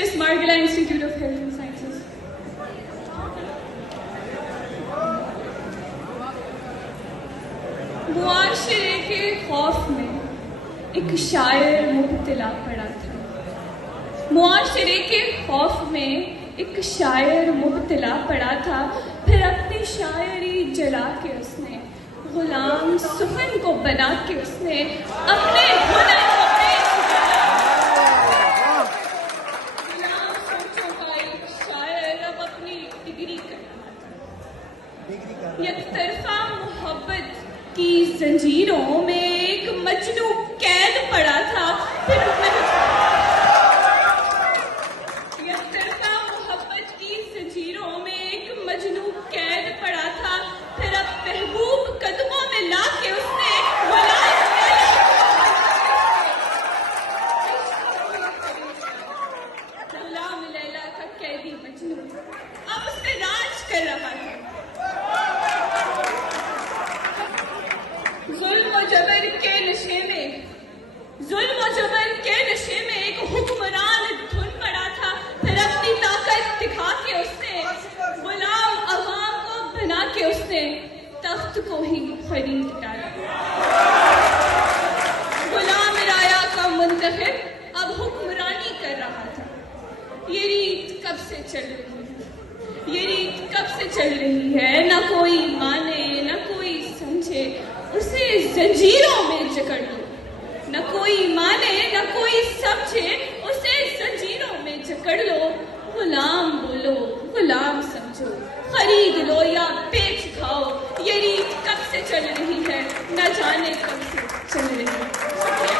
MHS Margalla institute of health and sciences. मुआशरे के खौफ में एक शायर मुब्तला पड़ा था। मुआशरे के खौफ में एक शायर मुब्तला पड़ा था। फिर अपनी शायरी जला के उसने गुलाम सुखन को बना के उसने अपने हुनर को पेश किया। गुलाम सोचों का एक शायर अब अपनी डिग्री कर रहा था। यकतरफा मोहब्बत की जंजीरों में एक मजनू कैद पड़ा था। फिर यकतरफा मोहब्बत की जंजीरों में एक मजनू कैद पड़ा था। फिर अब महबूब कदमों में ला के उसने गुलाम लैला का कैदी मजनू अब उस पे राज कर रहा है। जुल्म जबर के नशे में एक हुक्मरान धुन पड़ा था। फिर अपनी ताकत दिखा के उसने गुलाम अवाम को बना के उसने तख्त को ही खरीद डाला। गुलाम राया का मुंतखब अब हुक्मरानी कर रहा था। ये रीत कब से चल रही है, ना कोई माने ना कोई समझे, उसे जंजीरों में जकड़ लो। न कोई माने न कोई समझे, उसे जंजीरों में जकड़ लो। गुलाम बोलो गुलाम समझो, खरीद लो या बेच खाओ। ये रीत कब से चल रही है, न जाने कब से चल रही है।